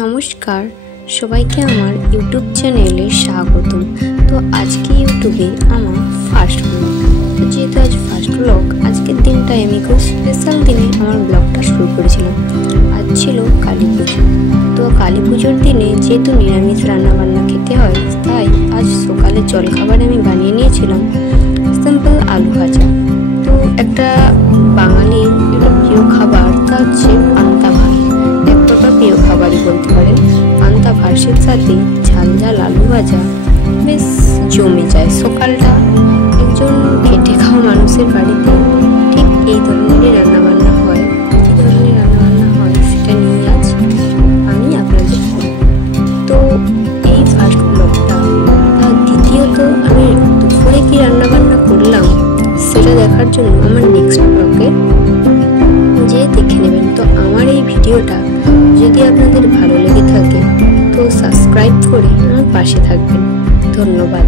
নমস্কার সবাইকে আমার ইউটিউব চ্যানেলে স্বাগতম। তো আজকে ইউটিউবে আমার ফার্স্ট ব্লগ। তো যেহেতু আজ ফার্স্ট ব্লগ, আজকের দিনটাই আমি খুব স্পেশাল দিনে আমার ব্লগটা শুরু করেছিলাম। আজ ছিল কালী পুজো। তো কালী পুজোর দিনে যেহেতু নিরামিষ রান্নাবান্না খেতে হয়, তাই আজ সকালে জলখাবারে আমি বানিয়ে নিয়েছিলাম সিম্পল আলু ভাজা। তো একটা বাঙালির একটা প্রিয় খাবার, তা হচ্ছে পান্তা ভাত। এক প্রকার প্রিয় খাবারই বলতে পারেন। পান্তা ভাতের সাথে ঝাল ঝাল আলু ভাজা বেশ জমে যায়। সকালটা একজন খেটে খাওয়া মানুষের বাড়িতে ঠিক এই ধরনেরই রান্নাবান্না হয়। কী ধরনের রান্নাবান্না হয় সেটা নিয়ে আজ আমি আপনাদের বলব। তো এই ফার্স্ট ব্লগটা, তার দ্বিতীয়ত আমি দুপুরে কী রান্নাবান্না করলাম সেটা দেখার জন্য আমার নেক্সট ব্লগে যেয়ে দেখে নেবেন। তো আমার এই ভিডিওটা যদি আপনাদের ভালো লেগে থাকে তো সাবস্ক্রাইব করে আমার পাশে থাকবেন। ধন্যবাদ।